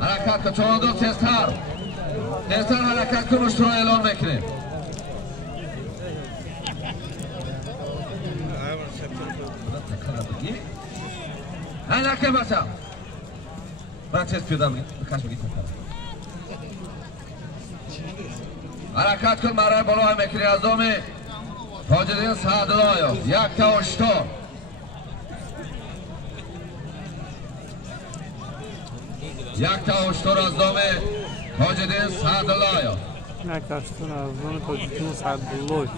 حرکت کن چوادو تستر حرکت کن رشد رو اعلان میکنیم. حرکت بچه برای تست پیاده بکش بگید حرکت کن برای بالا میکنی از دام تاجدین سعدالله یک تا اشتار یک تا اشتار از دام تاجدین سعدالله یک تا اشتار از دام تاجدین سعدالله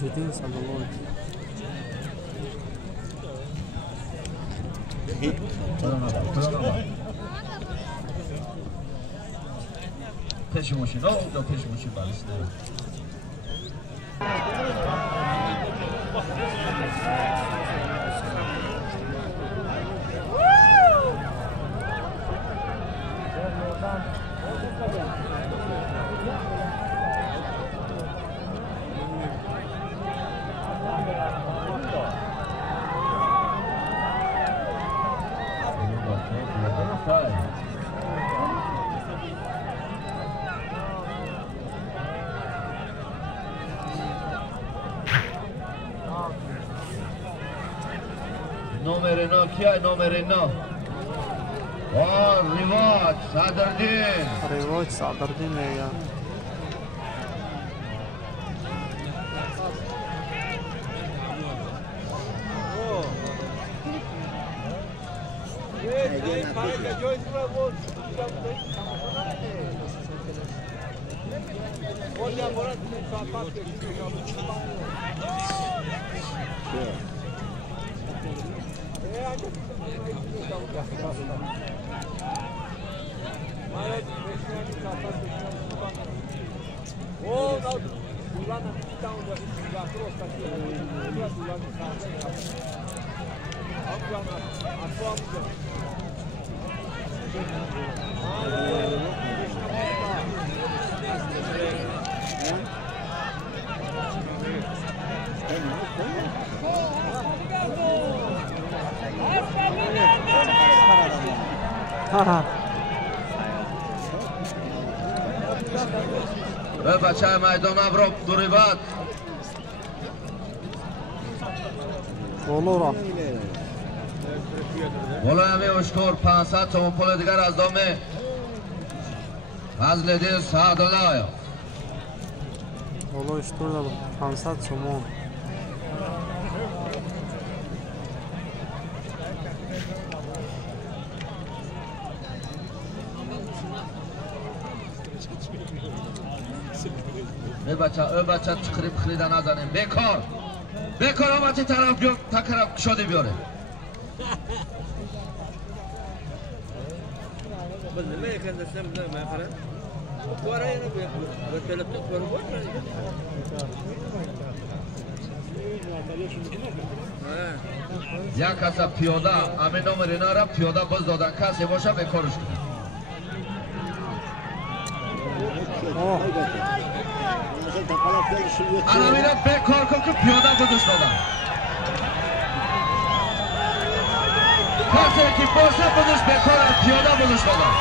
تاجدین سعدالله پیش ماشین دو پیش ماشین بالسته نمره 9 کیه؟ نمره 9 رواج صدردین میگه به بچه میدان ابرو دوری بعد بالا همی اشتور 500 تومن پول دیگر از دام فضل‌الدین سعدالله بالا اشتور 500 تومن ای بچه چخری بخریده نزنیم بیکار آمد چه طرف بیار تکرف شده بیاره یک کس پیاده همین نامر اینا را پیاده باز دادن کسی باشه بیکارش کنه الان را بیکار کن که پیاده بازش دادن کسی که باشه بازش بیکار پیاده بازش دادن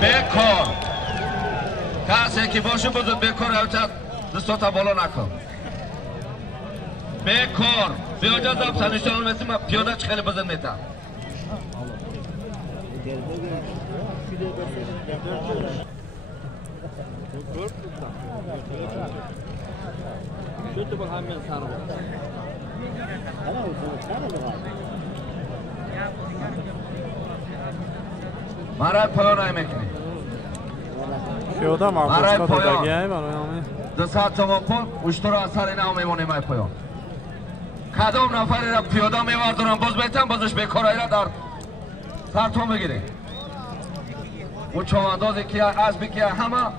بیکار کسی که باشه بازش بیکار دستاتا بالا نکن بیکار بیاجا زب سنشتان مثل ما پیاده چه خیلی بزن میتم مرای پایان میکنی پیاده مرای پایان 200 تومان پول اشتر اثر اینا میمونیم ای پایان کدام نفری را پیاده میوردونم باز بیتم بازش بیکارایی را در سرتون بگیری و چواندازی که اسبی که همه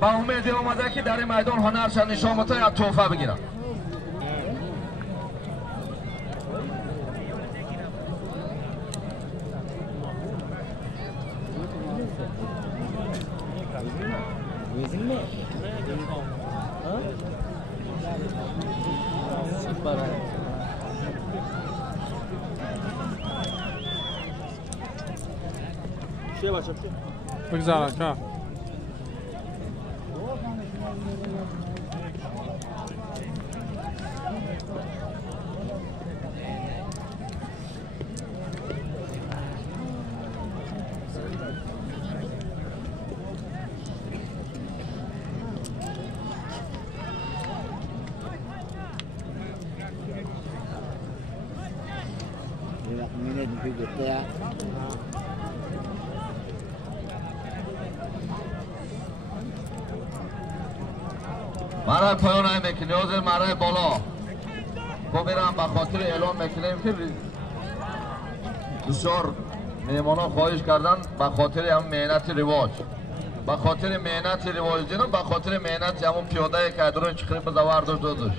با امید اومده که در این میدان هنرشان نشان بده یا تحفه بگیرم Özün mü? Ha? Süper. Şey başlayalım. بگذارد که برای پایان های میکنی حاضر برای بالا کمیرم به خاطر اعلام میکنیم که بسیار میهمان ها خواهش کردن به خاطر هم مهنت رواج به خاطر مهنت رواج دیدم به خاطر مهنت همون پیاده که درون چخری بزاور داشت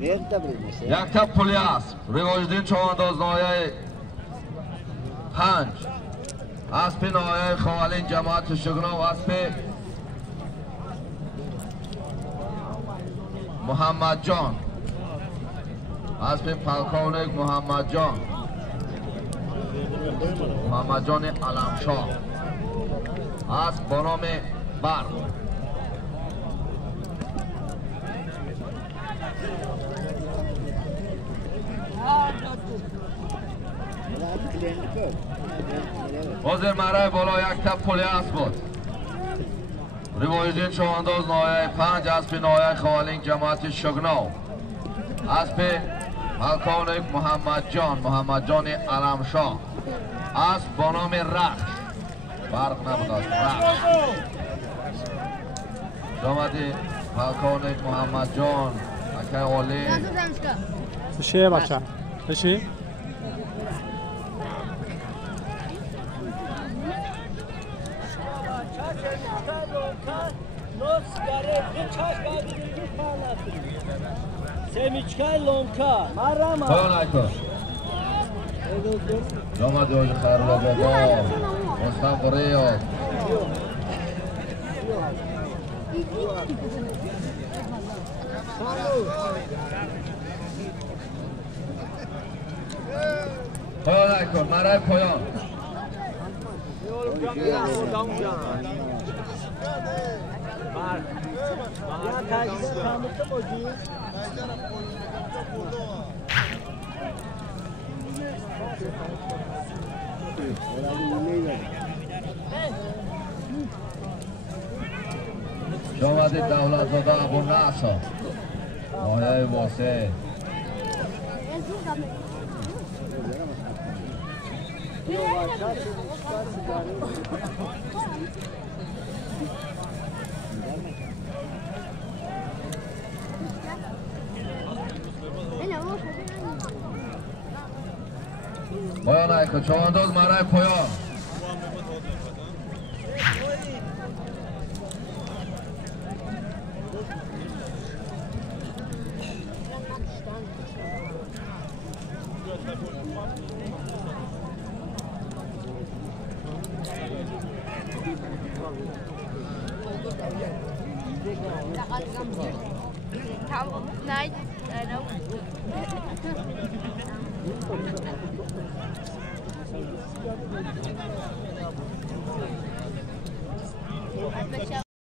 یک تب پولی است رواج دین چوانداز نایه 5 اسب نایه خوالین جماعت شگنا و اسب محمد جان اسب پلکانک محمد جان علمشاه اسب با نام برق حاضر مرای بالا یک تب پولی اسب بود روایدین چوانداز نایه 5 اسب نایه خوالین جماعت شگناو اسب پلکانک محمد جان علمشاه اسب با نام رخش برق نبود است رخش جامعه پلکانک محمد جان اکه آلین بشه بچه بشه Semiçkay lonka. Marama. پایان ایکن جامعه جای خیر و بابا مصطفی ریاض پایان ایکن مرای پایان جامعه دولتزاده ابو نصر نایه واسه پایان ایکن چوانداز مرای پایان Này, đâu?